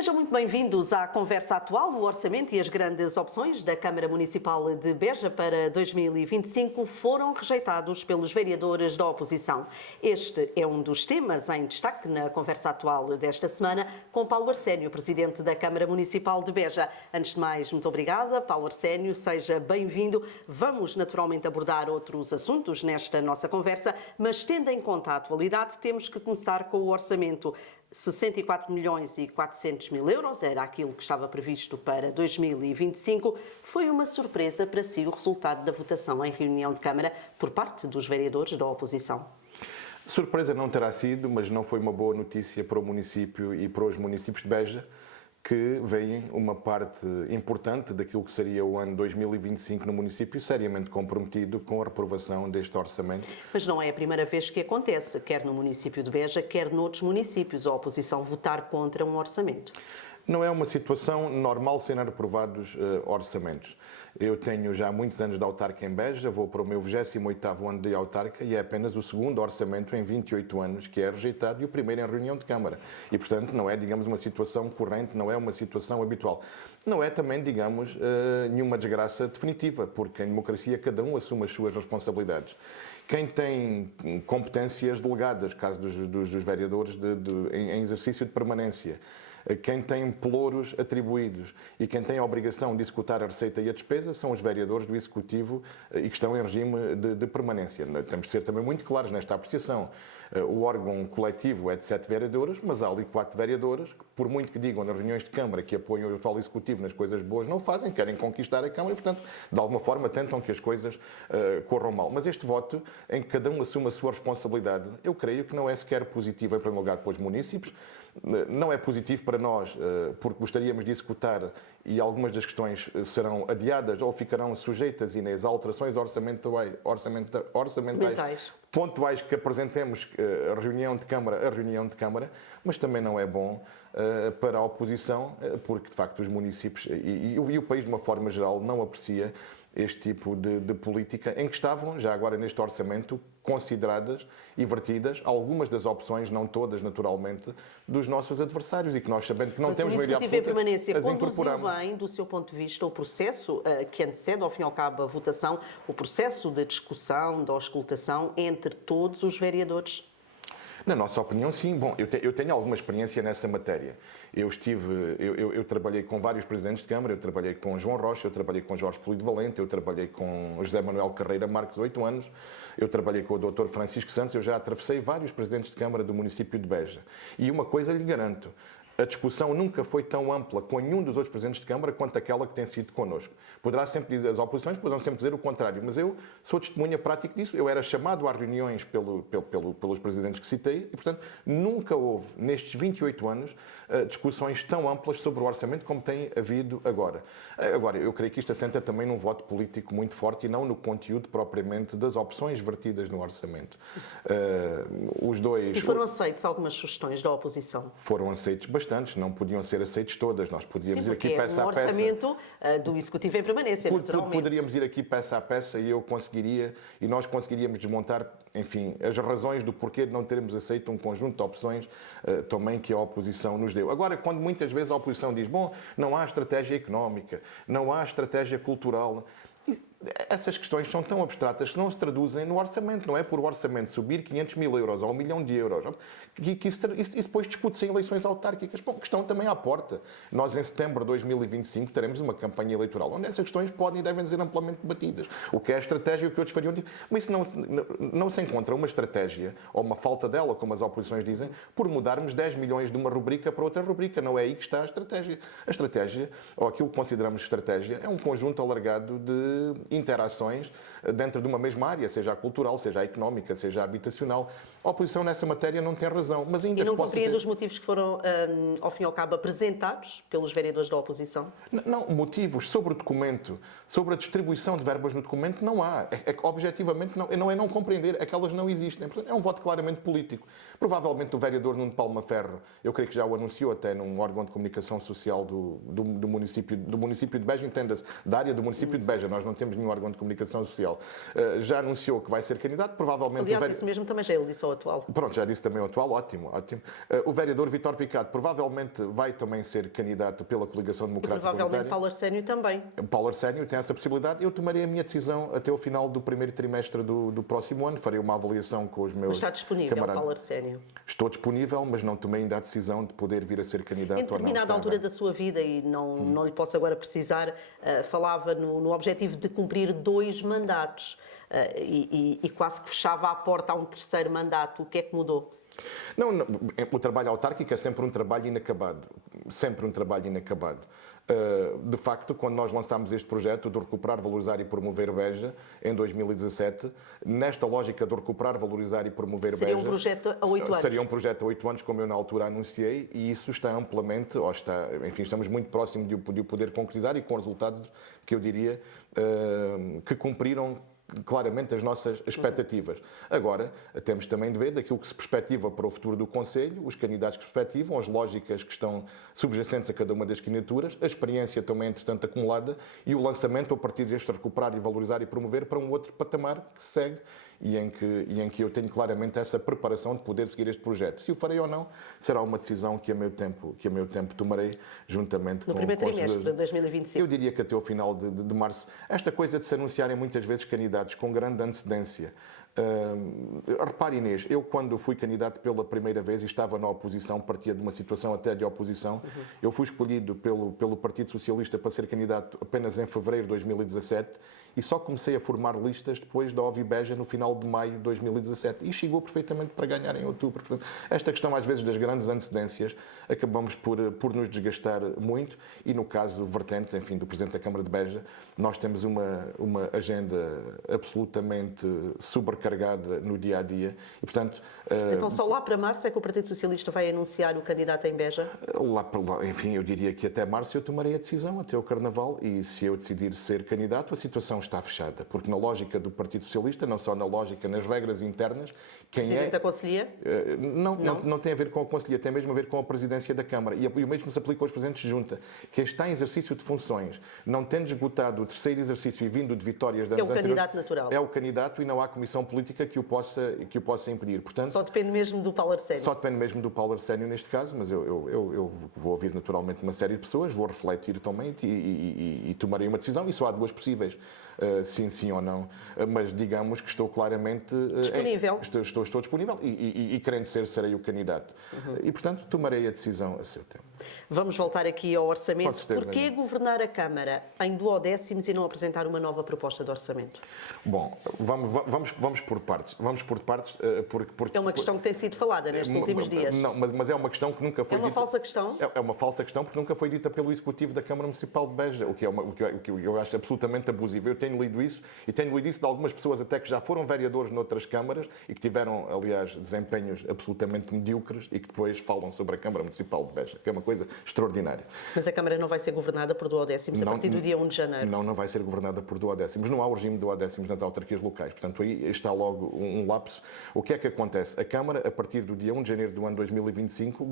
Sejam muito bem-vindos à conversa atual. O orçamento e as grandes opções da Câmara Municipal de Beja para 2025 foram rejeitados pelos vereadores da oposição. Este é um dos temas em destaque na conversa atual desta semana com Paulo Arsénio, Presidente da Câmara Municipal de Beja. Antes de mais, muito obrigada. Paulo Arsénio, seja bem-vindo. Vamos naturalmente abordar outros assuntos nesta nossa conversa, mas tendo em conta a atualidade, temos que começar com o orçamento. 64 milhões e 400 mil euros era aquilo que estava previsto para 2025. Foi uma surpresa para si o resultado da votação em reunião de Câmara por parte dos vereadores da oposição? Surpresa não terá sido, mas não foi uma boa notícia para o município e para os municípios de Beja, que veem uma parte importante daquilo que seria o ano 2025 no município seriamente comprometido com a reprovação deste orçamento. Mas não é a primeira vez que acontece, quer no município de Beja, quer noutros municípios, a oposição votar contra um orçamento. Não é uma situação normal serem aprovados orçamentos. Eu tenho já muitos anos de autarca em Beja, vou para o meu 28º ano de autarca e é apenas o segundo orçamento em 28 anos que é rejeitado e o primeiro em reunião de Câmara. E, portanto, não é, digamos, uma situação corrente, não é uma situação habitual. Não é também, digamos, nenhuma desgraça definitiva, porque em democracia cada um assume as suas responsabilidades. Quem tem competências delegadas, caso dos vereadores em exercício de permanência, quem tem pelouros atribuídos e quem tem a obrigação de executar a receita e a despesa são os vereadores do Executivo e que estão em regime de permanência. Temos de ser também muito claros nesta apreciação. O órgão coletivo é de 7 vereadores, mas há ali 4 vereadores que, por muito que digam nas reuniões de Câmara que apoiam o atual Executivo nas coisas boas, não fazem, querem conquistar a Câmara e, portanto, de alguma forma tentam que as coisas corram mal. Mas este voto, em que cada um assume a sua responsabilidade, eu creio que não é sequer positivo, em primeiro lugar, para os municípios. Não é positivo para nós, porque gostaríamos de executar e algumas das questões serão adiadas ou ficarão sujeitas, Inês, a alterações orçamentais pontuais que apresentemos a reunião de Câmara, mas também não é bom para a oposição, porque de facto os municípios e o país de uma forma geral não aprecia este tipo de política em que estavam, já agora neste orçamento, consideradas e vertidas algumas das opções, não todas naturalmente, dos nossos adversários e que nós sabendo que não temos maioria absoluta, as incorporamos. Conduziu bem, do seu ponto de vista, o processo que antecede, ao fim e ao cabo, a votação, o processo de discussão, de auscultação entre todos os vereadores? Na nossa opinião, sim. Bom, eu tenho alguma experiência nessa matéria. Eu trabalhei com vários presidentes de Câmara, eu trabalhei com João Rocha, eu trabalhei com Jorge Polido Valente, eu trabalhei com José Manuel Carreira Marques, 8 anos, eu trabalhei com o Dr. Francisco Santos, eu já atravessei vários presidentes de Câmara do município de Beja. E uma coisa lhe garanto, a discussão nunca foi tão ampla com nenhum dos outros presidentes de Câmara quanto aquela que tem sido connosco. Poderá sempre dizer, as oposições poderão sempre dizer o contrário, mas eu sou testemunha prática disso. Eu era chamado a reuniões pelos presidentes que citei e, portanto, nunca houve, nestes 28 anos, discussões tão amplas sobre o orçamento como tem havido agora. Agora, eu creio que isto assenta também num voto político muito forte e não no conteúdo propriamente das opções vertidas no orçamento. E foram aceitas algumas sugestões da oposição? Foram aceitos bastantes, não podiam ser aceitas todas. Nós podíamos ir aqui peça a peça. É um orçamento do Executivo em permanência, naturalmente. Poderíamos ir aqui peça a peça e nós conseguiríamos desmontar, enfim, as razões do porquê de não termos aceito um conjunto de opções também que a oposição nos deu. Agora, quando muitas vezes a oposição diz, bom, não há estratégia económica, não há estratégia cultural, essas questões são tão abstratas que não se traduzem no orçamento. Não é por o orçamento subir 500 mil euros ou 1 milhão de euros que isso depois discute-se em eleições autárquicas. Bom, que estão também à porta. Nós, em setembro de 2025, teremos uma campanha eleitoral onde essas questões podem e devem ser amplamente debatidas. O que é a estratégia e o que outros fariam. Mas isso não se encontra uma estratégia, ou uma falta dela, como as oposições dizem, por mudarmos 10 milhões de uma rubrica para outra rubrica. Não é aí que está a estratégia. A estratégia, ou aquilo que consideramos estratégia, é um conjunto alargado de interações dentro de uma mesma área, seja a cultural, seja a económica, seja a habitacional. A oposição nessa matéria não tem razão. Mas ainda e não compreende os motivos que foram, ao fim e ao cabo, apresentados pelos vereadores da oposição? Não, motivos sobre o documento, sobre a distribuição de verbas no documento, não há. Objetivamente, não é não compreender, aquelas não existem. Portanto, é um voto claramente político. Provavelmente o vereador Nuno Palma Ferro, eu creio que já o anunciou até num órgão de comunicação social do município de Beja, entenda-se, da área do município de Beja. Nós não temos nenhum órgão de comunicação social. Já anunciou que vai ser candidato, provavelmente... Aliás, isso mesmo também já ele disse ao atual. Pronto, já disse também o atual, ótimo. O vereador Vítor Picado provavelmente vai também ser candidato pela Coligação Democrática E provavelmente Unitária. Paulo Arsénio também. Paulo Arsénio tem essa possibilidade. Eu tomarei a minha decisão até o final do primeiro trimestre do próximo ano. Farei uma avaliação com os meus Mas está disponível, camaradas. Paulo Arsénio? Estou disponível, mas não tomei ainda a decisão de poder vir a ser candidato Em ou não. determinada altura da sua vida, e não lhe posso agora precisar, falava no objetivo de cumprir 2 mandatos e quase que fechava a porta a um terceiro mandato. O que é que mudou? Não, o trabalho autárquico é sempre um trabalho inacabado. Sempre um trabalho inacabado. De facto, quando nós lançámos este projeto de recuperar, valorizar e promover Beja, em 2017, nesta lógica de recuperar, valorizar e promover Seria Beja... um projeto a 8 anos. Seria um projeto a 8 anos, como eu na altura anunciei, e isso está amplamente, enfim, estamos muito próximos de o poder concretizar e com resultados que eu diria que cumpriram claramente as nossas expectativas. Agora, temos também de ver daquilo que se perspectiva para o futuro do Conselho, os candidatos que se perspectivam, as lógicas que estão subjacentes a cada uma das candidaturas, a experiência também, entretanto, acumulada e o lançamento, a partir deste recuperar e valorizar e promover, para um outro patamar que se segue e em que eu tenho claramente essa preparação de poder seguir este projeto. Se o farei ou não, será uma decisão que a meu tempo tomarei, juntamente com... No primeiro trimestre de 2025. Eu diria que até o final de março. Esta coisa de se anunciarem muitas vezes candidatos com grande antecedência. Repare, Inês, eu quando fui candidato pela primeira vez e estava na oposição, partia de uma situação até de oposição, eu fui escolhido pelo Partido Socialista para ser candidato apenas em fevereiro de 2017 e só comecei a formar listas depois da OVI Beja no final de maio de 2017 e chegou perfeitamente para ganhar em outubro. Portanto, esta questão às vezes das grandes antecedências acabamos por nos desgastar muito e no caso vertente, enfim, do Presidente da Câmara de Beja, nós temos uma agenda absolutamente sobrecarregada no dia-a-dia e, portanto... Então só lá para março é que o Partido Socialista vai anunciar o candidato em Beja? Enfim, eu diria que até março eu tomarei a decisão, até o Carnaval, e se eu decidir ser candidato, a situação está fechada, porque na lógica do Partido Socialista, não só na lógica, nas regras internas, quem Presidente da Conselhia? Não tem a ver com a Conselhia, tem mesmo a ver com a Presidência da Câmara. E o mesmo se aplica aos Presidentes de Junta. Quem está em exercício de funções, não tendo esgotado o terceiro exercício e vindo de vitórias de anos anteriores... É o candidato natural. É o candidato e não há comissão política que o possa impedir. Portanto, só depende mesmo do Paulo Arsénio. Só depende mesmo do Paulo Arsénio neste caso, mas eu vou ouvir naturalmente uma série de pessoas, vou refletir também e tomarei uma decisão. E só há 2 possíveis. Sim ou não, mas digamos que estou claramente disponível. Estou disponível e querendo serei o candidato. E, portanto, tomarei a decisão a seu tempo. Vamos voltar aqui ao orçamento. Porquê governar a Câmara em duodécimos e não apresentar uma nova proposta de orçamento? Bom, vamos por partes. Porque é uma questão que tem sido falada nestes últimos dias. Não, mas é uma questão que nunca foi dita. É uma falsa questão? É uma falsa questão porque nunca foi dita pelo Executivo da Câmara Municipal de Beja, o que eu acho absolutamente abusivo. Eu tenho lido isso e tenho lido isso de algumas pessoas até que já foram vereadores noutras câmaras e que tiveram, aliás, desempenhos absolutamente medíocres e que depois falam sobre a Câmara Municipal de Beja, que é uma coisa extraordinária. Mas a Câmara não vai ser governada por duodécimos a partir do dia 1 de janeiro? Não vai ser governada por duodécimos. Não há o regime de duodécimos nas autarquias locais. Portanto, aí está logo um lapso. O que é que acontece? A Câmara, a partir do dia 1 de janeiro do ano 2025,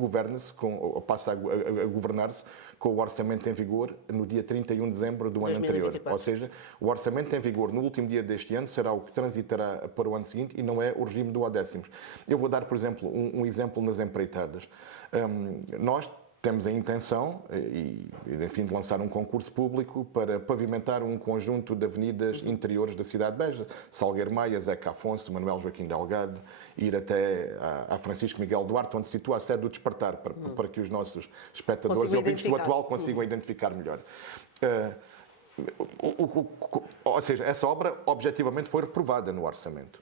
passa a governar-se com o orçamento em vigor no dia 31 de dezembro do ano anterior. Ou seja, o orçamento em vigor no último dia deste ano será o que transitará para o ano seguinte e não é o regime do duodécimos. Eu vou dar, por exemplo, um exemplo nas empreitadas. Nós temos a intenção, enfim, de lançar um concurso público para pavimentar um conjunto de avenidas interiores da cidade de Beja. Salgueiro Maia, Zeca Afonso, Manuel Joaquim Delgado, ir até a Francisco Miguel Duarte, onde se situa a sede do Despertar, para que os nossos espectadores e ouvintes do atual consigam identificar melhor. Ou seja, essa obra objetivamente foi reprovada no orçamento.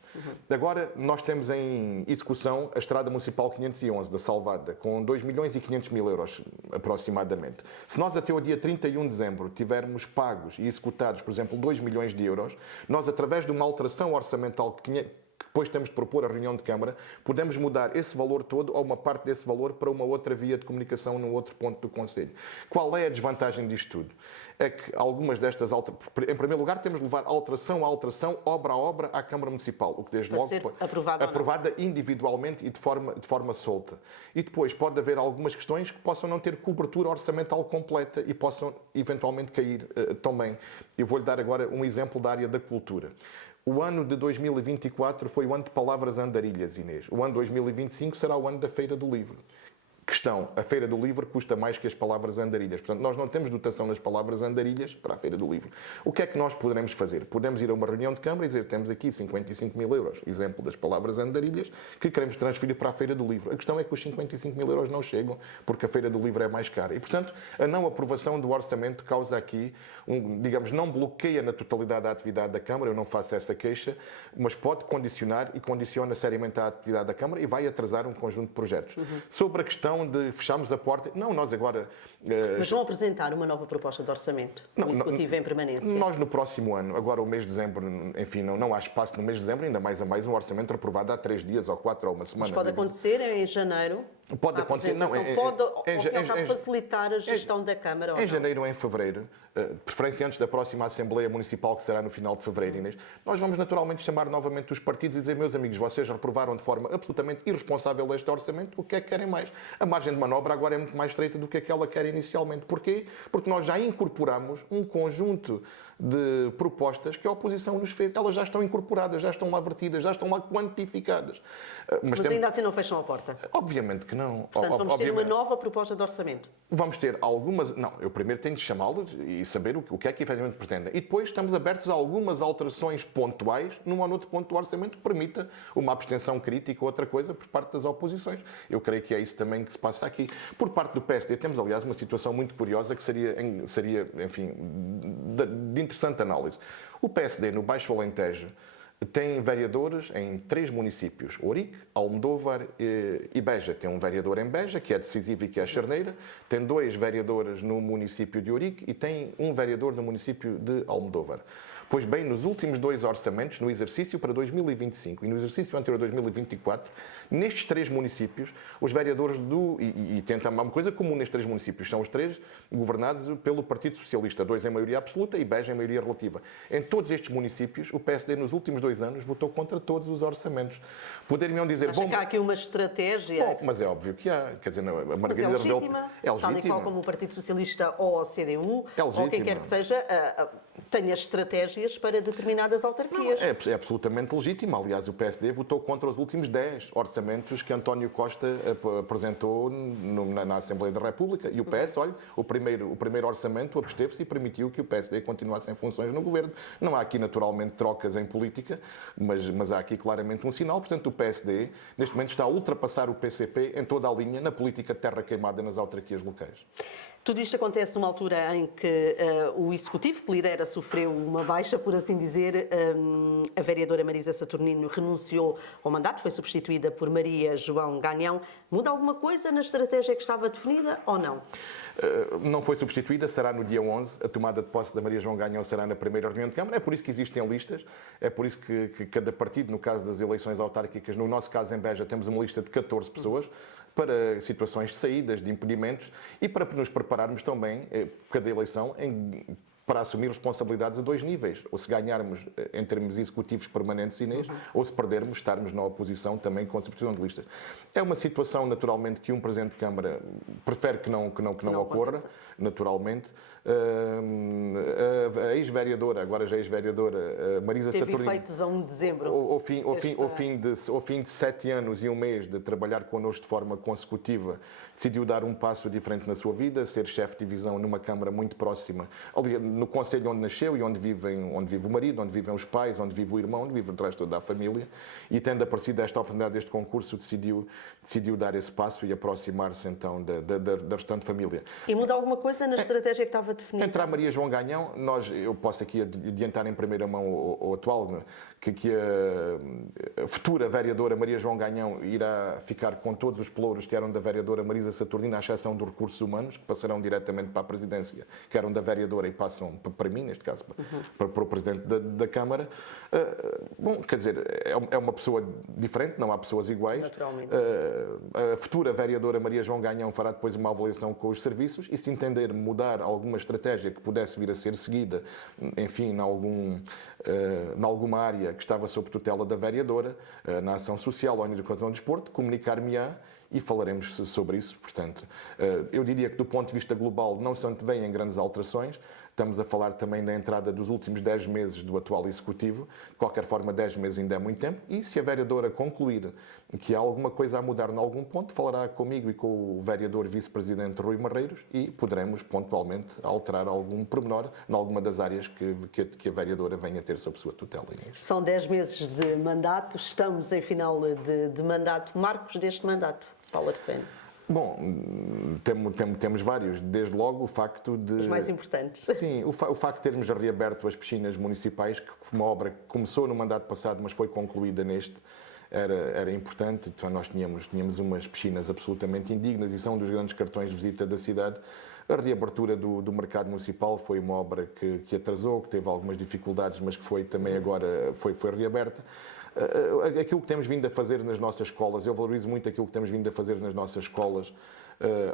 Agora, nós temos em execução a Estrada Municipal 511 da Salvada, com 2.500.000 euros aproximadamente. Se nós até o dia 31 de dezembro tivermos pagos e executados, por exemplo, 2 milhões de euros, nós, através de uma alteração orçamental que depois temos de propor a reunião de Câmara, podemos mudar esse valor todo ou uma parte desse valor para uma outra via de comunicação num outro ponto do Conselho. Qual é a desvantagem disto tudo? é que algumas destas alterações... Em primeiro lugar, temos de levar alteração a alteração, obra a obra, à Câmara Municipal, o que desde para logo ser aprovada individualmente e de forma solta. E depois pode haver algumas questões que possam não ter cobertura orçamental completa e possam eventualmente cair também. Eu vou-lhe dar agora um exemplo da área da cultura. O ano de 2024 foi o ano de palavras andarilhas, Inês. O ano de 2025 será o ano da Feira do Livro. Questão, a Feira do Livro custa mais que as palavras andarilhas. Portanto, nós não temos dotação nas palavras andarilhas para a Feira do Livro. O que é que nós poderemos fazer? Podemos ir a uma reunião de Câmara e dizer temos aqui 55 mil euros, exemplo das palavras andarilhas, que queremos transferir para a Feira do Livro. A questão é que os 55 mil euros não chegam, porque a Feira do Livro é mais cara. E, portanto, a não aprovação do orçamento causa aqui, digamos, não bloqueia na totalidade a atividade da Câmara, eu não faço essa queixa, mas pode condicionar e condiciona seriamente a atividade da Câmara e vai atrasar um conjunto de projetos. Sobre a questão de fecharmos a porta, não, nós agora... Mas vão apresentar uma nova proposta de orçamento, o Executivo em permanência? Nós no próximo ano, agora o mês de dezembro, enfim, não há espaço no mês de dezembro, ainda mais a mais um orçamento aprovado há 3 dias ou 4 ou uma semana. Mas pode acontecer em janeiro? Pode acontecer, não. Pode, facilitar a gestão da Câmara ou não? Em janeiro ou em fevereiro, preferência antes da próxima Assembleia Municipal, que será no final de fevereiro, Inês, nós vamos naturalmente chamar novamente os partidos e dizer, meus amigos, vocês reprovaram de forma absolutamente irresponsável este orçamento, o que é que querem mais? A margem de manobra agora é muito mais estreita do que aquela que era inicialmente. Porquê? Porque nós já incorporamos um conjunto de propostas que a oposição nos fez. Elas já estão incorporadas, já estão lá vertidas, já estão lá quantificadas. Mas ainda assim não fecham a porta? Obviamente que não. Portanto, vamos ter uma nova proposta de orçamento? Vamos ter algumas... Não, eu primeiro tenho de chamá-los e saber o que é que efetivamente pretendem. E depois estamos abertos a algumas alterações pontuais num ou noutro ponto do orçamento que permita uma abstenção crítica ou outra coisa por parte das oposições. Eu creio que é isso também que se passa aqui. Por parte do PSD temos, aliás, uma situação muito curiosa que seria enfim, de interessante análise. O PSD, no Baixo Alentejo, tem vereadores em 3 municípios, Ourique, Almodóvar e Beja. Tem um vereador em Beja, que é decisivo e que é a Charneira, tem 2 vereadores no município de Ourique e tem um vereador no município de Almodóvar. Pois bem, nos últimos 2 orçamentos, no exercício para 2025 e no exercício anterior a 2024, nestes 3 municípios, os vereadores e tenta uma coisa comum nestes 3 municípios, são os 3 governados pelo Partido Socialista, 2 em maioria absoluta e Beja em maioria relativa. Em todos estes municípios, o PSD nos últimos 2 anos votou contra todos os orçamentos. Poderiam dizer... Acha que há aqui uma estratégia... Bom, mas é óbvio que há. Quer dizer, a Margarida Rebelo... É legítima, tal e qual como o Partido Socialista ou a CDU, ou quem quer que seja, tenha estratégias para determinadas autarquias. Não, é absolutamente legítima. Aliás, o PSD votou contra os últimos 10 orçamentos que António Costa apresentou na Assembleia da República. E o PS, olha, o primeiro orçamento absteve-se e permitiu que o PSD continuasse em funções no governo. Não há aqui, naturalmente, trocas em política, mas há aqui claramente um sinal. Portanto, o PSD, neste momento, está a ultrapassar o PCP em toda a linha na política de terra queimada nas autarquias locais. Tudo isto acontece numa altura em que o Executivo, que lidera, sofreu uma baixa, por assim dizer. A vereadora Marisa Saturnino renunciou ao mandato, foi substituída por Maria João Ganhão. Muda alguma coisa na estratégia que estava definida ou não? Não foi substituída, será no dia 11. A tomada de posse da Maria João Ganhão será na primeira reunião de Câmara. É por isso que existem listas, é por isso que cada partido, no caso das eleições autárquicas, no nosso caso em Beja, temos uma lista de 14 pessoas, para situações de saídas, de impedimentos e para nos prepararmos também, cada eleição, para assumir responsabilidades a 2 níveis. Ou se ganharmos em termos executivos permanentes, Inês, ou se perdermos, estarmos na oposição também com a substituição de listas. É uma situação, naturalmente, que um Presidente de Câmara prefere que não ocorra, naturalmente. A ex-vereadora, agora já ex-vereadora, Marisa Saturnino... Teve efeitos a 1 de dezembro. Ao fim de 7 anos e 1 mês de trabalhar connosco de forma consecutiva, decidiu dar um passo diferente na sua vida, ser chefe de divisão numa Câmara muito próxima, ali no concelho onde nasceu e onde vive o marido, onde vivem os pais, onde vive o irmão, onde vive o resto toda a família, e tendo aparecido esta oportunidade deste concurso, decidiu dar esse passo e aproximar-se então da restante família. E muda alguma coisa na estratégia que estava definida? Entre a Maria João Ganhão, eu posso aqui adiantar em primeira mão o atual, que a futura vereadora Maria João Ganhão irá ficar com todos os pelouros que eram da vereadora Marisa Saturnino, à exceção dos recursos humanos, que passarão diretamente para a presidência, que eram da vereadora e passam para mim, neste caso, para o presidente da Câmara. Bom, quer dizer, é uma pessoa diferente, não há pessoas iguais. Naturalmente. A futura vereadora Maria João Ganhão fará depois uma avaliação com os serviços e, se entender mudar algumas estratégia que pudesse vir a ser seguida, enfim, em alguma área que estava sob tutela da vereadora, na ação social ou na educação e desporto, comunicar-me-á e falaremos sobre isso. Portanto, eu diria que do ponto de vista global não se antevêem grandes alterações. Estamos a falar também da entrada dos últimos 10 meses do atual Executivo. De qualquer forma, 10 meses ainda é muito tempo. E se a vereadora concluir que há alguma coisa a mudar em algum ponto, falará comigo e com o vereador vice-presidente Rui Marreiros e poderemos pontualmente alterar algum pormenor em alguma das áreas que a vereadora venha a ter sob sua tutela. Inês. São 10 meses de mandato, estamos em final de mandato. Marcos deste mandato, Paulo Arsénio. Bom, temos vários. Desde logo o facto de... Os mais importantes. Sim, o facto de termos reaberto as piscinas municipais, que foi uma obra que começou no mandato passado, mas foi concluída neste, era importante. Então, nós tínhamos umas piscinas absolutamente indignas e são um dos grandes cartões de visita da cidade. A reabertura do mercado municipal foi uma obra que atrasou, que teve algumas dificuldades, mas que foi também agora foi reaberta. Aquilo que temos vindo a fazer nas nossas escolas, eu valorizo muito aquilo que temos vindo a fazer nas nossas escolas.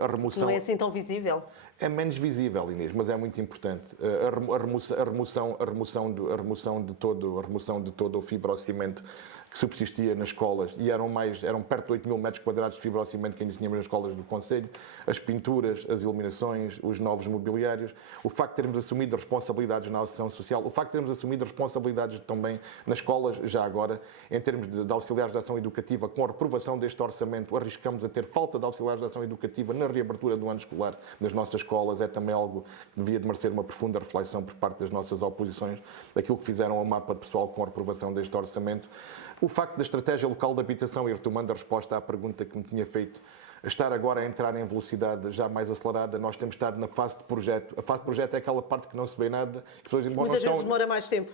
A remoção... Não é assim tão visível? É menos visível, Inês, mas é muito importante. A remoção de todo o fibrocimento que subsistia nas escolas, e eram perto de 8 mil metros quadrados de fibrocimento que ainda tínhamos nas escolas do Conselho, as pinturas, as iluminações, os novos mobiliários, o facto de termos assumido responsabilidades na ação social, o facto de termos assumido responsabilidades também nas escolas, já agora, em termos de auxiliares de ação educativa, com a reprovação deste orçamento, arriscamos a ter falta de auxiliares de ação educativa na reabertura do ano escolar nas nossas escolas, é também algo que devia de merecer uma profunda reflexão por parte das nossas oposições, daquilo que fizeram ao mapa de pessoal com a reprovação deste orçamento. O facto da estratégia local de habitação, e retomando a resposta à pergunta que me tinha feito, estar agora a entrar em velocidade já mais acelerada, nós temos estado na fase de projeto. A fase de projeto é aquela parte que não se vê nada. As pessoas dizem, muitas vezes demora mais tempo.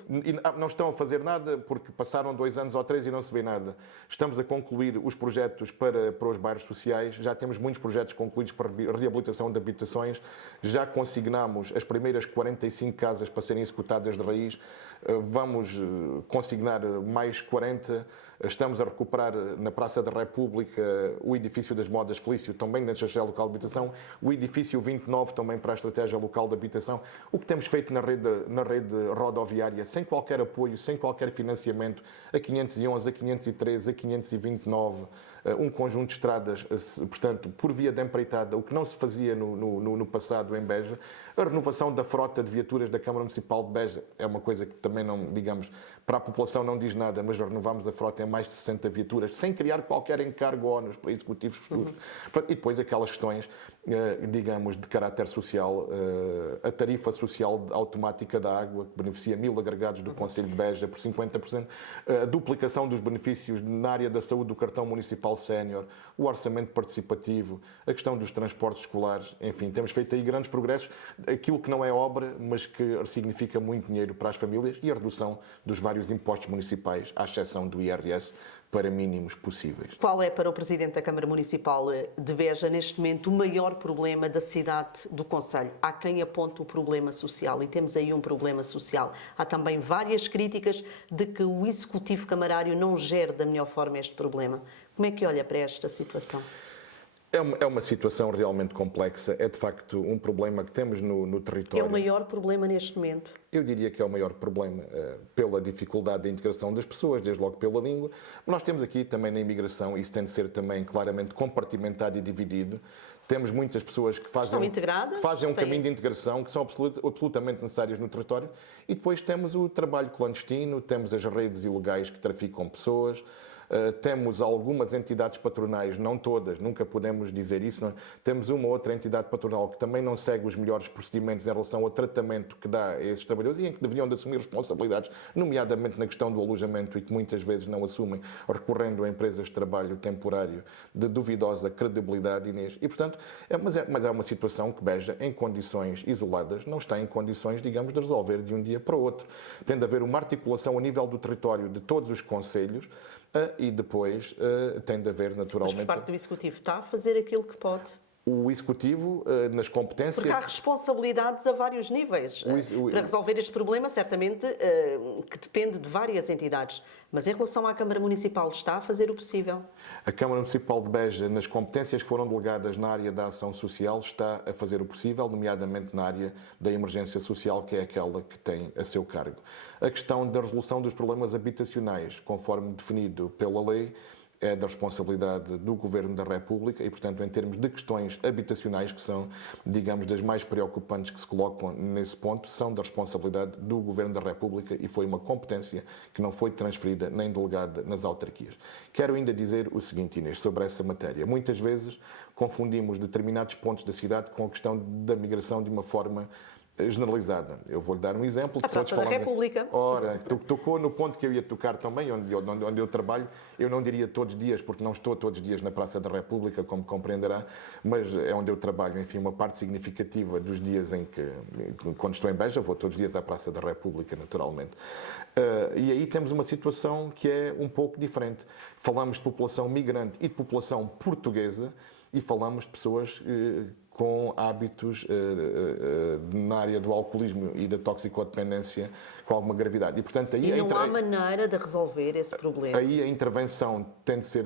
Não estão a fazer nada porque passaram 2 anos ou 3 e não se vê nada. Estamos a concluir os projetos para os bairros sociais. Já temos muitos projetos concluídos para reabilitação de habitações. Já consignamos as primeiras 45 casas para serem executadas de raiz. Vamos consignar mais 40. Estamos a recuperar na Praça da República o edifício das Modas Felício, também na estratégia local de habitação, o edifício 29 também para a estratégia local de habitação. O que temos feito na rede rodoviária, sem qualquer apoio, sem qualquer financiamento, a 511, a 513, a 529, um conjunto de estradas, portanto, por via de empreitada, o que não se fazia no passado em Beja. A renovação da frota de viaturas da Câmara Municipal de Beja é uma coisa que também não, digamos, para a população não diz nada, mas renovamos a frota em mais de 60 viaturas, sem criar qualquer encargo ou ónus para executivos futuros. E depois aquelas questões, digamos, de caráter social, a tarifa social automática da água, que beneficia 1000 agregados do Conselho de Beja por 50%, a duplicação dos benefícios na área da saúde do cartão municipal sénior, o orçamento participativo, a questão dos transportes escolares, enfim, temos feito aí grandes progressos, aquilo que não é obra, mas que significa muito dinheiro para as famílias, e a redução dos vários impostos municipais, à exceção do IRS, para mínimos possíveis. Qual é, para o Presidente da Câmara Municipal de Beja, neste momento, o maior problema da cidade do Conselho? Há quem aponte o problema social, e temos aí um problema social. Há também várias críticas de que o Executivo Camarário não gere da melhor forma este problema. Como é que olha para esta situação? É uma situação realmente complexa, é de facto um problema que temos no território. É o maior problema neste momento? Eu diria que é o maior problema pela dificuldade da integração das pessoas, desde logo pela língua. Nós temos aqui também na imigração, isso tem de ser também claramente compartimentado e dividido. Temos muitas pessoas que fazem um caminho de integração, que são absolutamente necessárias no território. E depois temos o trabalho clandestino, temos as redes ilegais que traficam pessoas. Temos algumas entidades patronais, não todas, nunca podemos dizer isso, não? Temos uma ou outra entidade patronal que também não segue os melhores procedimentos em relação ao tratamento que dá a esses trabalhadores e em que deveriam de assumir responsabilidades, nomeadamente na questão do alojamento, e que muitas vezes não assumem, recorrendo a empresas de trabalho temporário de duvidosa credibilidade, Inês. E, portanto, mas é uma situação que Beja, em condições isoladas, não está em condições, digamos, de resolver de um dia para o outro. Tem de haver uma articulação a nível do território de todos os concelhos, e depois tem de haver, naturalmente... Mas por parte do Executivo está a fazer aquilo que pode? o Executivo, nas competências... Porque há responsabilidades a vários níveis. Para resolver este problema, certamente, que depende de várias entidades. Mas em relação à Câmara Municipal, está a fazer o possível? A Câmara Municipal de Beja, nas competências que foram delegadas na área da ação social, está a fazer o possível, nomeadamente na área da emergência social, que é aquela que tem a seu cargo. A questão da resolução dos problemas habitacionais, conforme definido pela lei, é da responsabilidade do Governo da República e, portanto, em termos de questões habitacionais, que são, digamos, das mais preocupantes que se colocam nesse ponto, são da responsabilidade do Governo da República e foi uma competência que não foi transferida nem delegada nas autarquias. Quero ainda dizer o seguinte, Inês, sobre essa matéria. Muitas vezes confundimos determinados pontos da cidade com a questão da migração de uma forma generalizada. Eu vou-lhe dar um exemplo. A Praça da República. Ora, tocou no ponto que eu ia tocar também, onde eu trabalho. Eu não diria todos os dias, porque não estou todos os dias na Praça da República, como compreenderá, mas é onde eu trabalho. Enfim, uma parte significativa dos dias em que, quando estou em Beja, vou todos os dias à Praça da República, naturalmente. E aí temos uma situação que é um pouco diferente. Falamos de população migrante e de população portuguesa e falamos de pessoas com hábitos na área do alcoolismo e da toxicodependência com alguma gravidade. E, portanto, aí não há maneira de resolver esse problema. Aí a intervenção tem de ser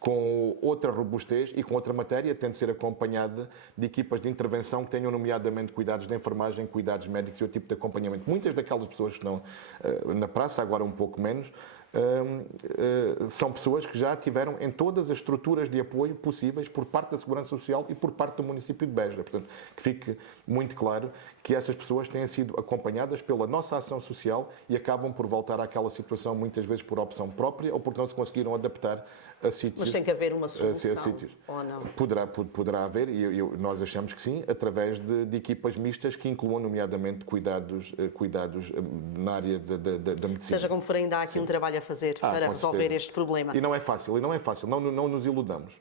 com outra robustez e com outra matéria, tem de ser acompanhada de equipas de intervenção que tenham, nomeadamente, cuidados de enfermagem, cuidados médicos e outro tipo de acompanhamento. Muitas daquelas pessoas que estão na praça, agora um pouco menos, são pessoas que já tiveram em todas as estruturas de apoio possíveis por parte da Segurança Social e por parte do município de Beja. Portanto, que fique muito claro que essas pessoas têm sido acompanhadas pela nossa ação social e acabam por voltar àquela situação muitas vezes por opção própria ou porque não se conseguiram adaptar a sítios. Mas tem que haver uma solução, ou não? Poderá haver, e nós achamos que sim, através de equipas mistas que incluam, nomeadamente, cuidados na área da medicina. Seja como for, ainda há aqui um trabalho a fazer para resolver este problema. E não é fácil, não nos iludamos.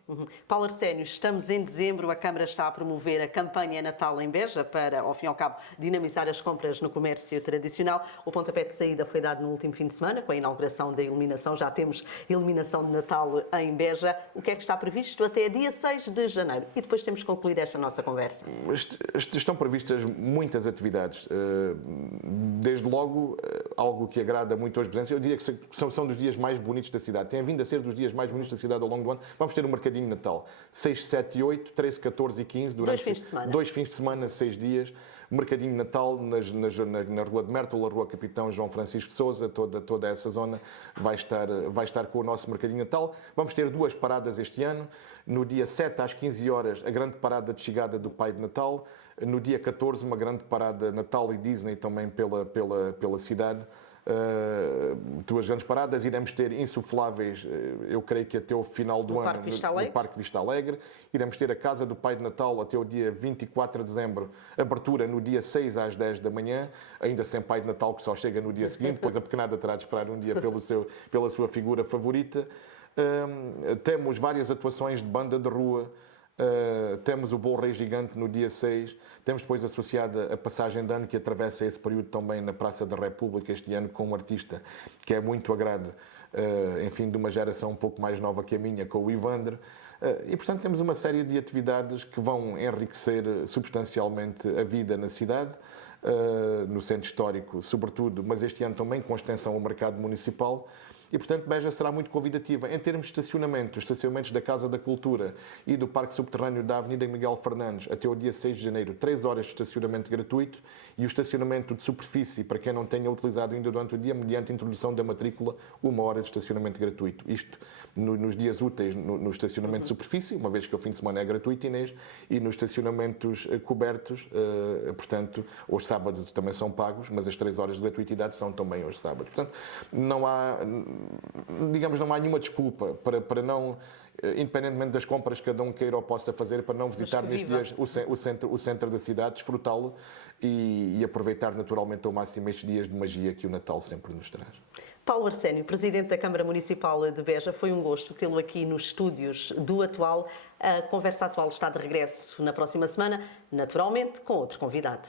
Paulo Arsénio, estamos em dezembro, a Câmara está a promover a campanha Natal em Beja para, ao fim e ao cabo, dinamizar as compras no comércio tradicional. O pontapé de saída foi dado no último fim de semana, com a inauguração da iluminação. Já temos iluminação de Natal em Beja. O que é que está previsto até dia 6 de janeiro? E depois temos que concluir esta nossa conversa. Estão previstas muitas atividades. Desde logo, algo que agrada muito aos presentes. Eu diria que são dos dias mais bonitos da cidade. Tem vindo a ser dos dias mais bonitos da cidade ao longo do ano. Vamos ter um mercadinho de Natal. 6, 7 e 8, 13, 14 e 15. Durante 2 fins de semana. 2 fins de semana, 6 dias. Mercadinho de Natal na Rua de Mértola, Rua Capitão João Francisco de Sousa, toda essa zona vai estar com o nosso Mercadinho de Natal. Vamos ter 2 paradas este ano. No dia 7 às 15 horas, a grande parada de chegada do Pai de Natal. No dia 14, uma grande parada Natal e Disney também pela cidade. 2 grandes paradas, iremos ter insufláveis, eu creio que até o final do ano no Parque Vista Alegre. Iremos ter a Casa do Pai de Natal até o dia 24 de dezembro, abertura no dia 6 às 10 da manhã, ainda sem Pai de Natal que só chega no dia seguinte, depois a pequenada terá de esperar um dia pela sua figura favorita. Temos várias atuações de banda de rua. Temos o Bolo Rei Gigante no dia 6, temos depois associada a passagem de ano que atravessa esse período também na Praça da República este ano com um artista que é muito agrado, enfim, de uma geração um pouco mais nova que a minha, com o Ivandre. E, portanto, temos uma série de atividades que vão enriquecer substancialmente a vida na cidade, no centro histórico sobretudo, mas este ano também com extensão ao mercado municipal. E, portanto, Beja será muito convidativa. Em termos de estacionamento, os estacionamentos da Casa da Cultura e do Parque Subterrâneo da Avenida Miguel Fernandes até o dia 6 de janeiro, 3 horas de estacionamento gratuito e o estacionamento de superfície, para quem não tenha utilizado ainda durante o dia, mediante a introdução da matrícula, 1 hora de estacionamento gratuito. Isto nos dias úteis no estacionamento de superfície, uma vez que o fim de semana é gratuito, Inês, e nos estacionamentos cobertos, portanto, os sábados também são pagos, mas as 3 horas de gratuitidade são também aos sábados. Portanto, não há nenhuma desculpa para não, independentemente das compras que cada um queira ou possa fazer, para não visitar nestes dias o centro da cidade, desfrutá-lo e aproveitar naturalmente ao máximo estes dias de magia que o Natal sempre nos traz. Paulo Arsénio, Presidente da Câmara Municipal de Beja, foi um gosto tê-lo aqui nos estúdios do Atual. A Conversa Atual está de regresso na próxima semana, naturalmente com outro convidado.